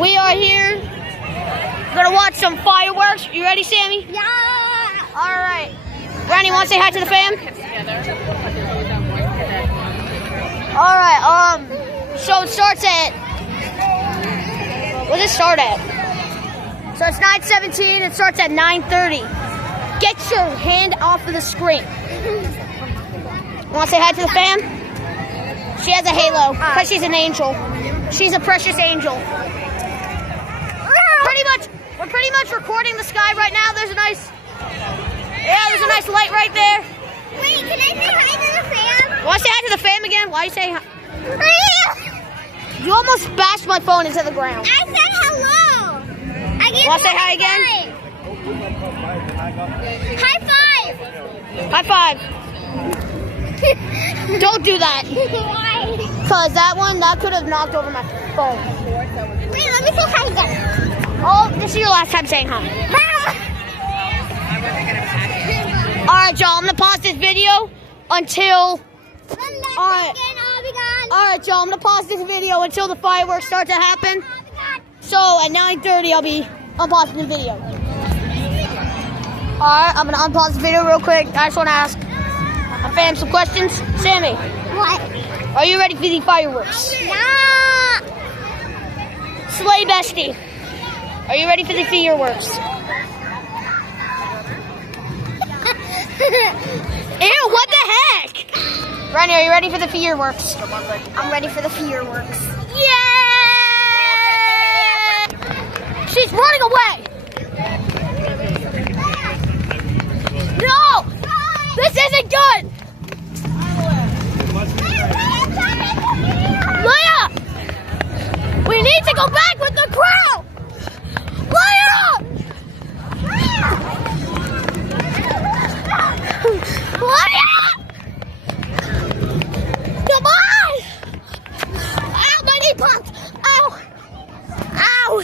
We are here. We're gonna watch some fireworks. You ready, Sammy? Yeah. All right. Ronnie, want to say hi to the fam? All right. So it starts at. What does it start at? So it's 9:17. It starts at 9:30. Get your hand off of the screen. Want to say hi to the fam? She has a halo because she's an angel. She's a precious angel. We're pretty much recording the sky right now. There's a nice light right there. Wait, can I say hi to the fam? Want to say hi to the fam again? Why are you saying hi? You almost bashed my phone into the ground. I said hello. Want to say hi again? High five. High five. Don't do that. Why? Because that could have knocked over my phone. Wait, let me say hi again. Oh, this is your last time saying hi. Alright, y'all, I'm going to pause this video until... Alright, y'all, I'm going to pause this video until the fireworks start to happen. So, at 9:30, I'll be unpausing the video. Alright, I'm going to unpause the video real quick. I just want to ask my fam some questions. Sammy. What? Are you ready for the fireworks? Yeah. Slay Bestie. Are you ready for the fireworks? Ew, what the heck? Ronnie, are you ready for the fireworks? I'm ready for the fireworks. Yeah! She's running away. No! This isn't good! Leah! We need to go back with the crowd! Leah! Leah! Come on! Ow, my knee popped! Ow! Ow!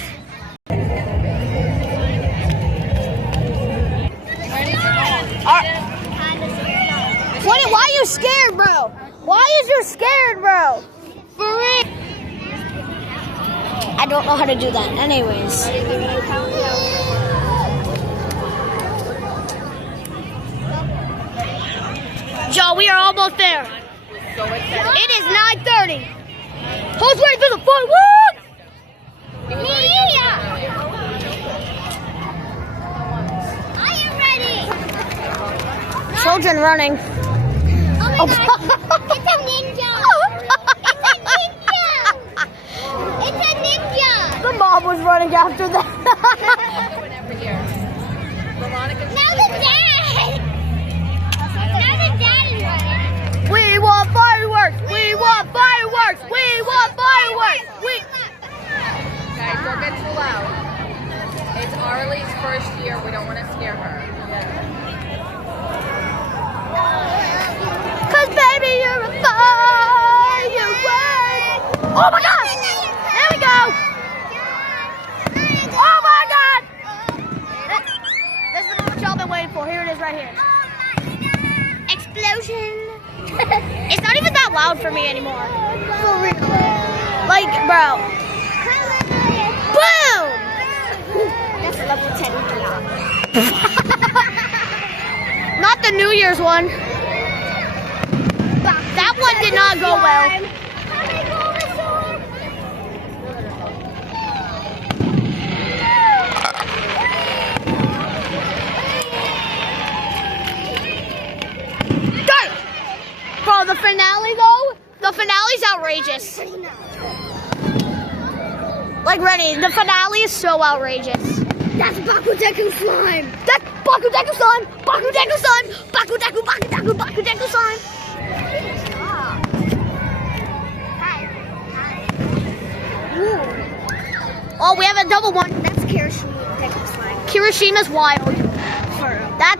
Why are you scared, bro? Why is you scared, bro? For real? I don't know how to do that. Anyways. Y'all, we are almost there. It is 9:30. Who's ready for the fireworks? I am ready. Children running. Oh my God. It's a ninja. It's a ninja. The mom was running after that. Now the dad. Now the dad is running. We want fireworks. We want fireworks. We want fireworks. Guys, don't get too loud. It's Arlie's first year. We don't want to scare her. Cause baby, you're a firework. Oh my God! There we go. Oh my God! This is the moment y'all been waiting for. Here it is right here. Explosion. It's not even that loud for me anymore. For real. Like, bro. Boom! That's level 10 Not the New Year's one. That one did not go well. Go! Bro, the finale though? The finale's outrageous. Like, Rennie, the finale is so outrageous. That's Bakudeku slime. That's Bakudeku slime! Bakudeku slime! Bakudeku, Bakudeku, Bakudeku slime! Oh, we have a double one. That's Kirishima slime. Kirishima's wild. For real. That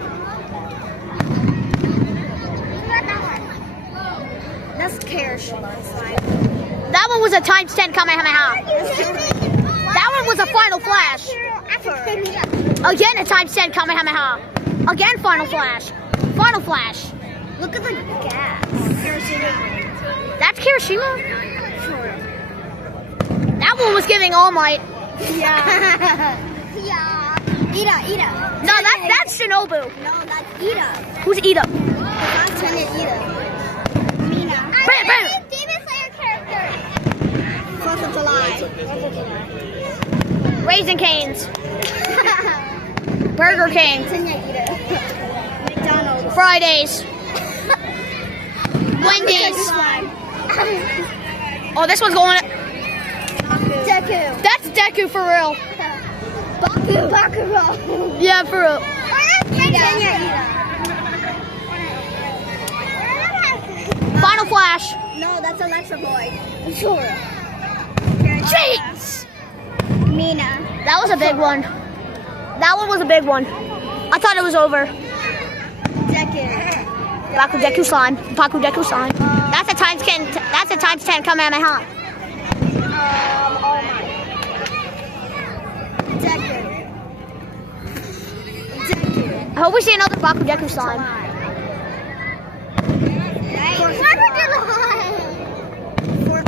That's Kirishima slime. that one was a times 10 Kamehameha. That one was a final flash. Again, a times 10 Kamehameha. Again, final flash. Final flash. Look at the gas. That's Kirishima. For real. That That one was giving All Might. Yeah. Ida. No, that's Shinobu. No, that's Ida. Who's Ida? That's Tanya Ida. Mina. Bam, bam. Demon Slayer character. 4th of July. Raising Cane's. Burger King. Tanya Ida. McDonald's. Fridays. Wendy's. Slime. Oh, this one's going. Deku. That's Deku for real. Bakuro. Yeah, for real. Tanya Ida. Final Flash. No, that's Electro Boy. Sure. Jeez. Mina. That was a big one. That one was a big one. I thought it was over. Deku. Bakudeku slime. Bakudeku slime. That's a times 10. That's a times 10 Kamehameha. All Might. Deku. I hope we see another Bakudeku slime.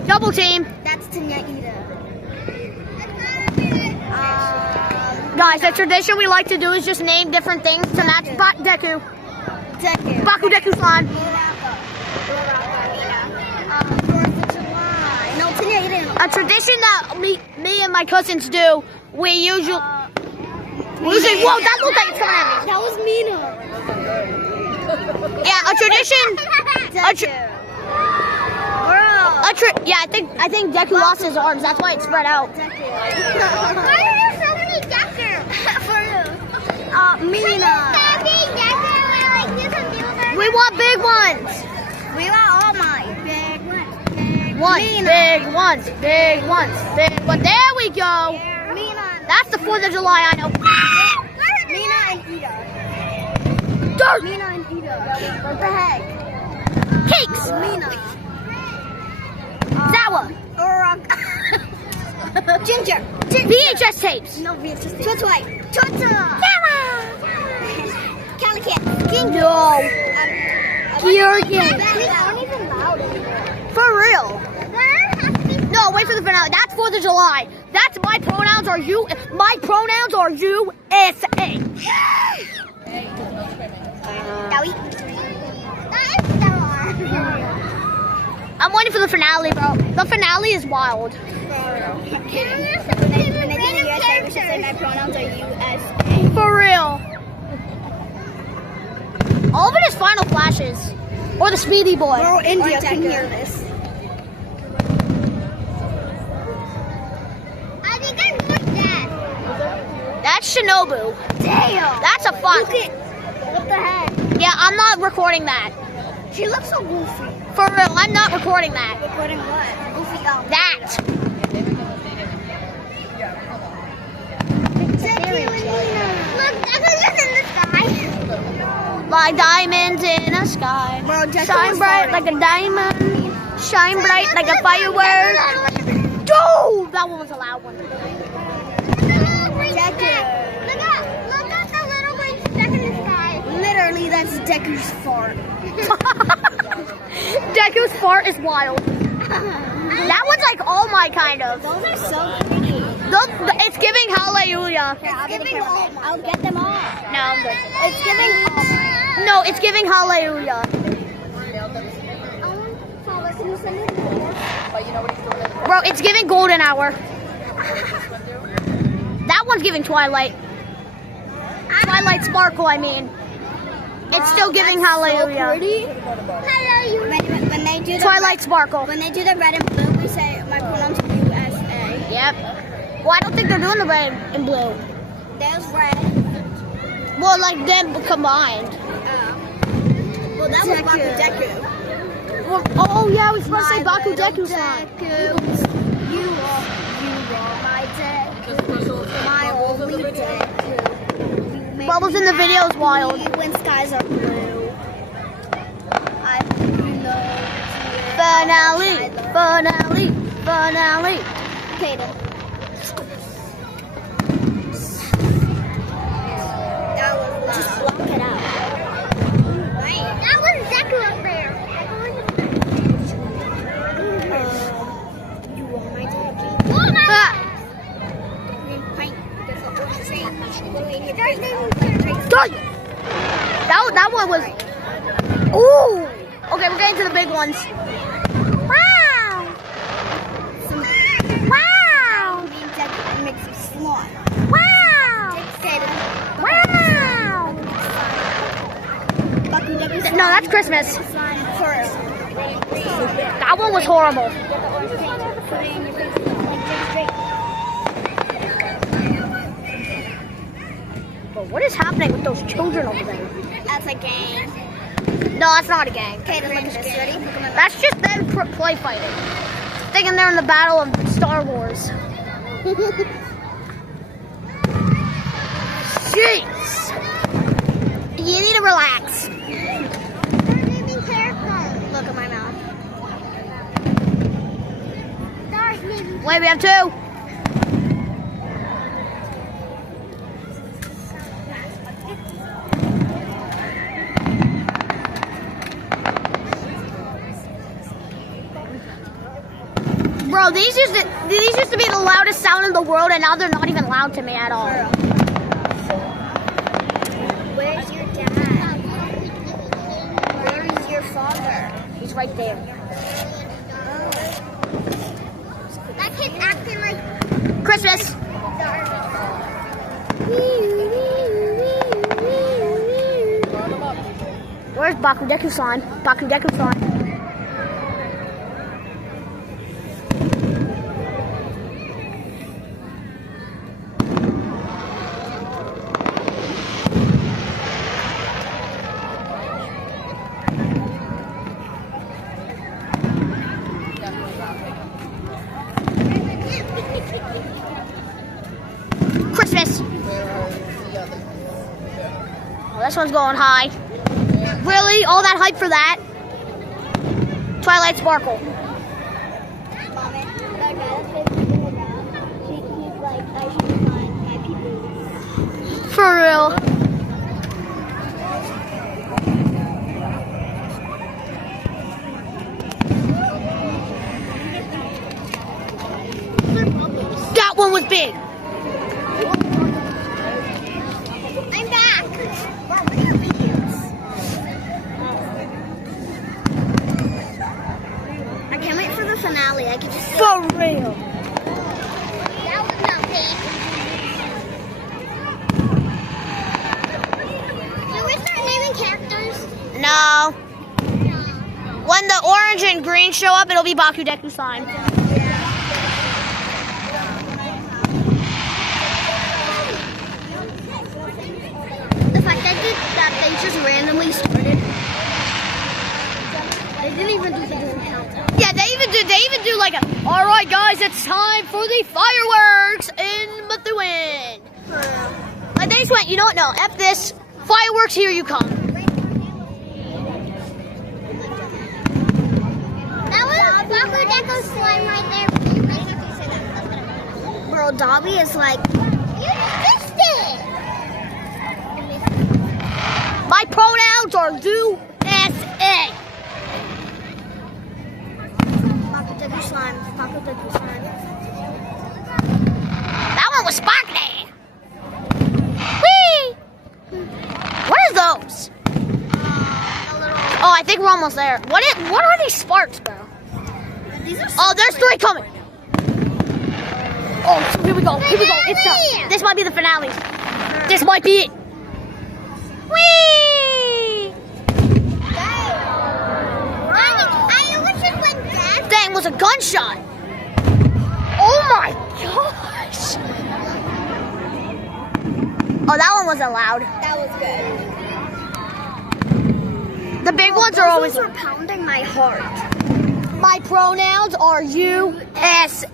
Double team. That's Tanya Ida. Guys, the tradition we like to do is just name different things to match Deku. Deku. Bakudeku slime. 4th of July. No, Tanya Ida. A tradition that me and my cousins do, we usually whoa, that looks like it's coming at me. That was Mina. Yeah, a tradition. Deku. Yeah, I think Deku lost his arms. That's why it spread out. Why are there so many Deku? For you. Mina. We want big ones. We want All Might. Big ones. One, Mina. big ones, big ones, big ones. There we go. Mina. That's the 4th of July, I know. Mina and Ida. Dirt. Mina and Ida. What the heck? Cakes. Mina. Zawa. Ginger. VHS tapes. No, VHS. Twilight. Tota. Calicat. No. Kyurgen. These aren't even loud anymore. For real. No, wait for the finale. That's 4th of July. That's my pronouns are you. My pronouns are USA. I'm waiting for the finale, bro. The finale is wild. When they do USA, we should say my pronouns are USA. For real. All of it is Final Flashes. Or the Speedy Boy. Bro, India can hear this. I think I like that. That's Shinobu. Damn. That's a fun. Look at, what the heck? Yeah, I'm not recording that. She looks so goofy. For real, I'm not recording that. Recording what? Goofy out. That. Look, that's just in the sky. Like diamonds in the sky. Bro, Jessica Shine was bright falling. like a diamond. Shine bright like a firework. Dude, that one was a loud one. Look at the little green speck in the sky. Literally, that's Deku's fart. Deku's fart is wild. That one's like All Might kind of. Those are so pretty. It's giving Hallelujah. I'll get them all. No, I'm good. It's giving all. No, it's giving Hallelujah. Can you send me the But you know what he's doing? Bro, it's giving Golden Hour. That one's giving Twilight. Twilight Sparkle, I mean. It's still giving Hallelujah. When they do the Twilight Sparkle. when they do the red and blue, we say my pronouns are USA. Yep. Well, I don't think they're doing the red and blue. There's red. Well, like them combined. Well, that was Bakudeku. Well, oh, yeah, we're supposed to say Bakudeku slime. You are my Deku, my only Deku. You make Bubbles in the video is wild. me when skies are blue. I know Finale, finale, finale. Okay, then. That was just block it out. That was Deku up there. You are my Deku. That one was. Ooh. Okay, we're getting to the big ones. Wow! Wow! Wow! Wow! No, that's Christmas. That one was horrible. But what is happening with those children over there? That's a game. No, that's not a game. Okay, then look at this. Ready? Look at my That's just them play fighting. Thinking they're in the battle of Star Wars. Jeez. You need to relax. Look at my mouth. Wait, we have two. Bro, these used to be the loudest sound in the world, and now they're not even loud to me at all. Where's your dad? Where is your father? He's right there. That kid's acting like Christmas. Where's Bakudeku-san? Bakudeku-san. Christmas. Oh, this one's going high. Really? All that hype for that? Twilight Sparkle. For real. That one was big. I'm back. I can't wait for the finale. I can just For real. That was nothing. Should we start naming characters? No. When the orange and green show up, it'll be Bakudeku-san. The fact that they just randomly started. They didn't even do the countdown. Yeah, they even do like a, all right guys, it's time for the fireworks in Methuen. Like they just went, you know what, no, F this, fireworks, here you come. That was Bakudeku slime right there. Bro, Dobby is like, you missed it. My pronouns are USA. Bakudeku slime. Bakudeku slime. That one was sparkly. Whee! What are those? Oh, I think we're almost there. What are these sparks, bro? These are Oh, there's three coming. Oh, so here we go. Here we go. It's done. This might be the finale. This might be it. Whee! I almost just went dead. Dang, was a gunshot. Oh my gosh. Oh, that one wasn't loud. That was good. The big ones are always. Those were pounding my heart. My pronouns are USA.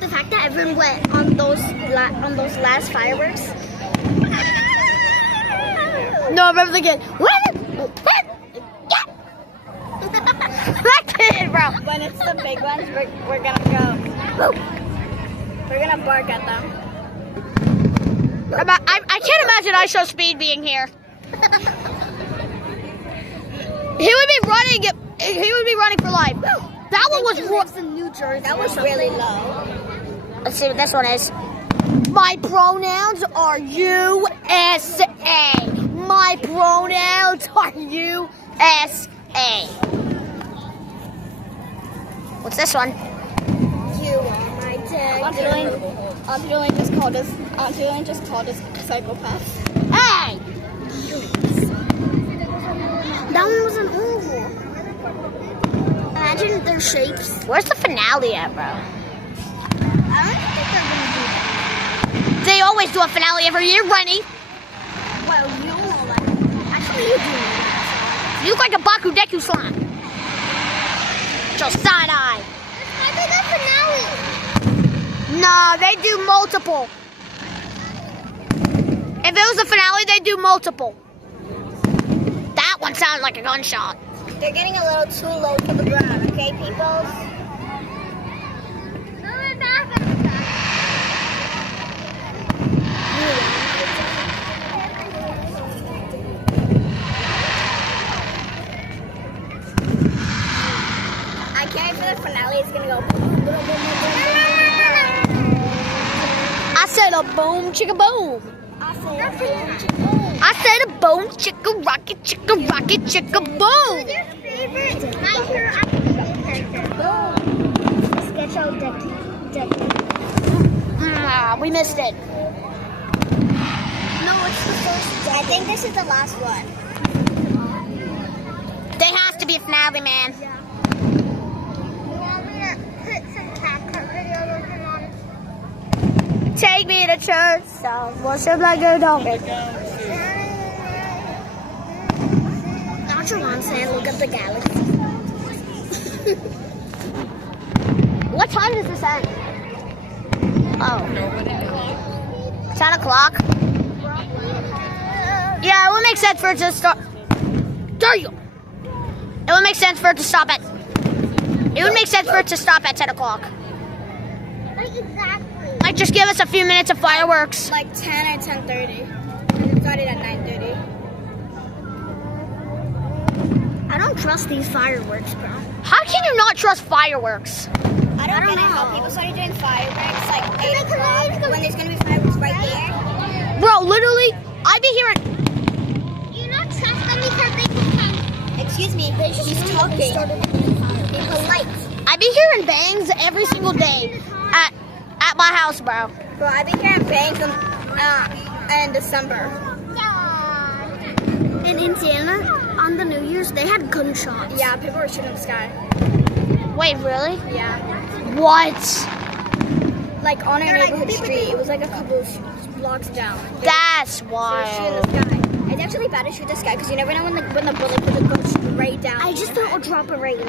The fact that everyone went on those last fireworks. No, I remember thinking, that kid, bro. When it's the big ones, we're gonna go. We're gonna bark at them. I can't imagine IShowSpeed being here. He would be running for life. That one was lives in New Jersey. That was really low. Let's see what this one is. My pronouns are USA. My pronouns are USA. What's this one? You are my tag. Auntie Jolene just called us. Auntie Jolene just called us psychopaths. Hey! That one was an oval. Imagine their shapes. Where's the finale at, bro? I don't think they're gonna do that. They always do a finale every year, Rennie. Well, you know that. Actually, you do know that. You look like a Bakudeku slime. Just side eye. I think the finale. Nah, they do multiple. If it was a finale, they do multiple. That one sounded like a gunshot. They're getting a little too low to the ground, okay, peoples? I can't wait for the finale. It's gonna go. I said a boom, chicka boom. I said a boom, chicka rocket, chicka boom. Who's your favorite My Hero character? Sketch out Deku. We missed it. No, it's the first. I think this is the last one. There has to be a finale, man. You want me to put some CapCut videos of him on? Take me to church, so worship like a donkey. Nonchalant saying, look at the galaxy. What time does this end? Oh. 10 o'clock? Yeah, it would make sense for it to start. There you go. It would make sense for it to stop at. It would make sense for it to stop at 10 o'clock. Like exactly. Like, just give us a few minutes of fireworks. Like 10 or 10:30. And it started at 9:30. I don't trust these fireworks, bro. How can you not trust fireworks? I don't get it how people started doing fireworks like 8 o'clock when there's gonna be fireworks right there. Bro, literally, I be hearing. You not trust them because they can. Excuse me, she's talking. Be polite. I be hearing bangs every single day at my house, bro. Bro, I be hearing bangs in December. In Indiana, on the New Year's, they had gunshots. Yeah, people were shooting the sky. Wait, really? Yeah. What? Like on our neighborhood street. It was like a couple of blocks down. That's They were wild. shooting the sky. It's actually bad to shoot the sky because you never know when the bullet could go straight down. I just felt a drop of rain.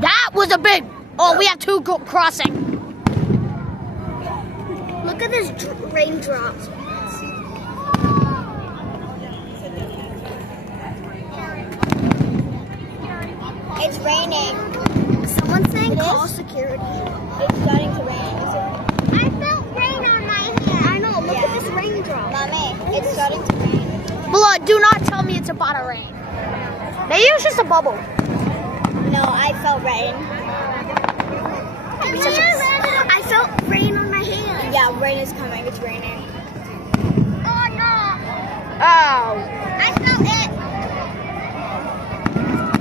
That was a big. Oh, we have two crossing. Look at this raindrop. It's raining. Someone's saying call security. It's starting to rain. I felt rain on my hand. I know. Look at this raindrop. Mommy, it's starting to rain. Blood, do not tell me it's about to rain. Maybe it was just a bubble. No, I felt rain. I felt rain on my hand. Yeah, rain is coming. It's raining. Oh no! Oh. I felt it.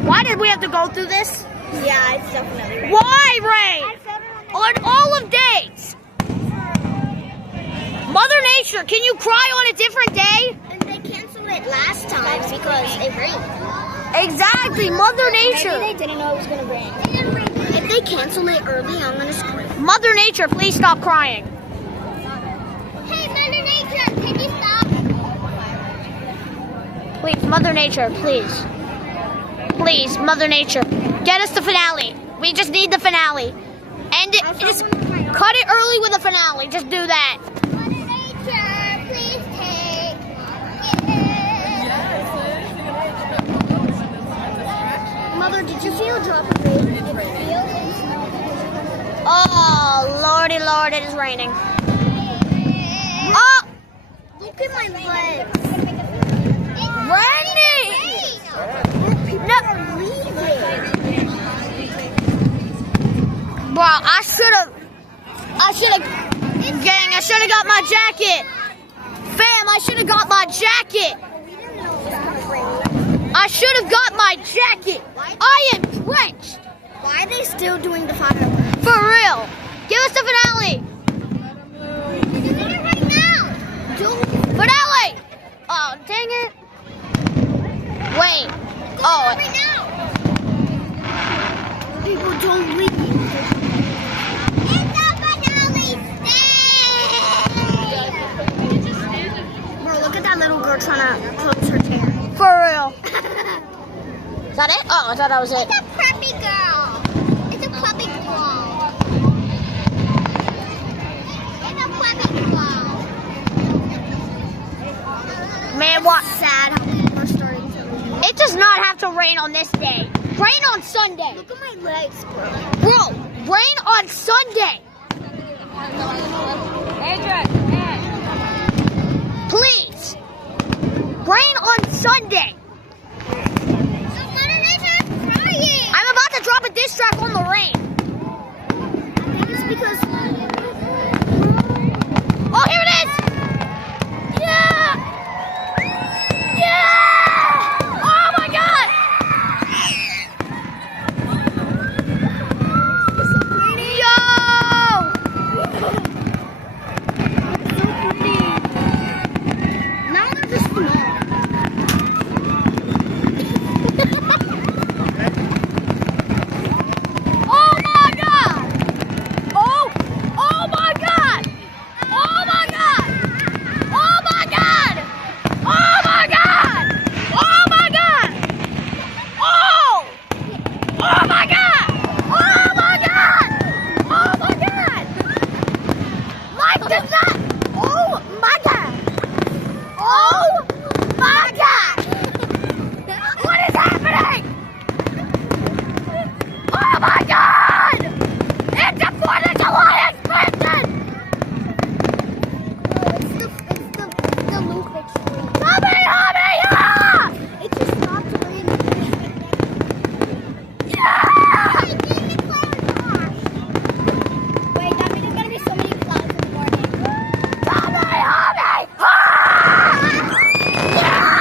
Why did we have to go through this? Yeah, it's definitely rain. Why rain? I felt it on On all of days. Mother Nature, can you cry on a different day? And they canceled it last time because it rained. Exactly, Mother Nature. Maybe they didn't know it was gonna rain. If they cancel it early, I'm gonna scream. Mother Nature, please stop crying. Hey, Mother Nature, can you stop? Please, Mother Nature, please. Please, Mother Nature, get us the finale. We just need the finale. And just cut it early with a finale. Just do that. Mother Nature, please take it. Mother, did you feel a drop of rain? Did you feel it? Oh, Lordy Lord, it is raining. Oh, my legs. Randy! No. Bro, I should have got my jacket. Fam, I should have got my jacket. I should have got my jacket. I am drenched. Why are they still doing the fireworks? For real. Give us the finale. They're doing it right now. Finale. Oh, dang it. Wait. Oh. Right now. People don't leave. It's the finale stage. Bro, look at that little girl trying to close her hair. For real. Is that it? Oh, I thought that was it. It's a preppy girl. It's a preppy girl. It's a preppy girl. Man, what? Sad how people are starting to leave. It does not have to rain on this day. Rain on Sunday. Look at my legs, bro. Bro, rain on Sunday. Please. Rain on Sunday. I'm about to drop a diss track on the rain. I think it's because... Oh, here it is. Yeah. Yeah. Oh, my God. Yo. Now they're just small. Oh, my God. Oh, oh, my God. Oh, my God. Oh, my God. Oh, my God. Oh, my God. Oh. Oh, my God. Oh, my God. Oh, my God. Life does not. Oh, my God. Oh, my God. What is happening? Oh, my God. It's the 4th of July expansion. It's the Lucas tree. Hubby, hubby, yeah. It just stopped raining. Yeah. Wait, that means there's gonna be so many clouds in the morning. Hubby, hubby. Ah! Yeah.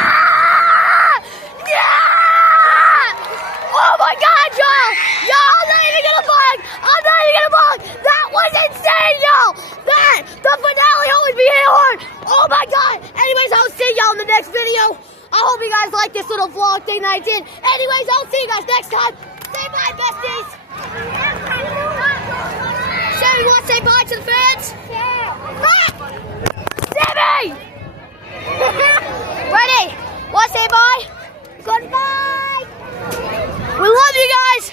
Yeah. Oh, my God, y'all. Y'all, I'm not even gonna bug. I'm not even gonna bug. That was insane, y'all. That, the finale always be hard. Oh, my God. Anyways, I'll see y'all in the next video. I hope you guys like this little vlog thing that I did. Anyways, I'll see you guys next time. Say bye, besties. Sammy, you want to say bye to the fans? Sammy! Ready? Want to say bye? Goodbye. We love you guys.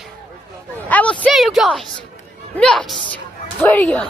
And we'll see you guys next video.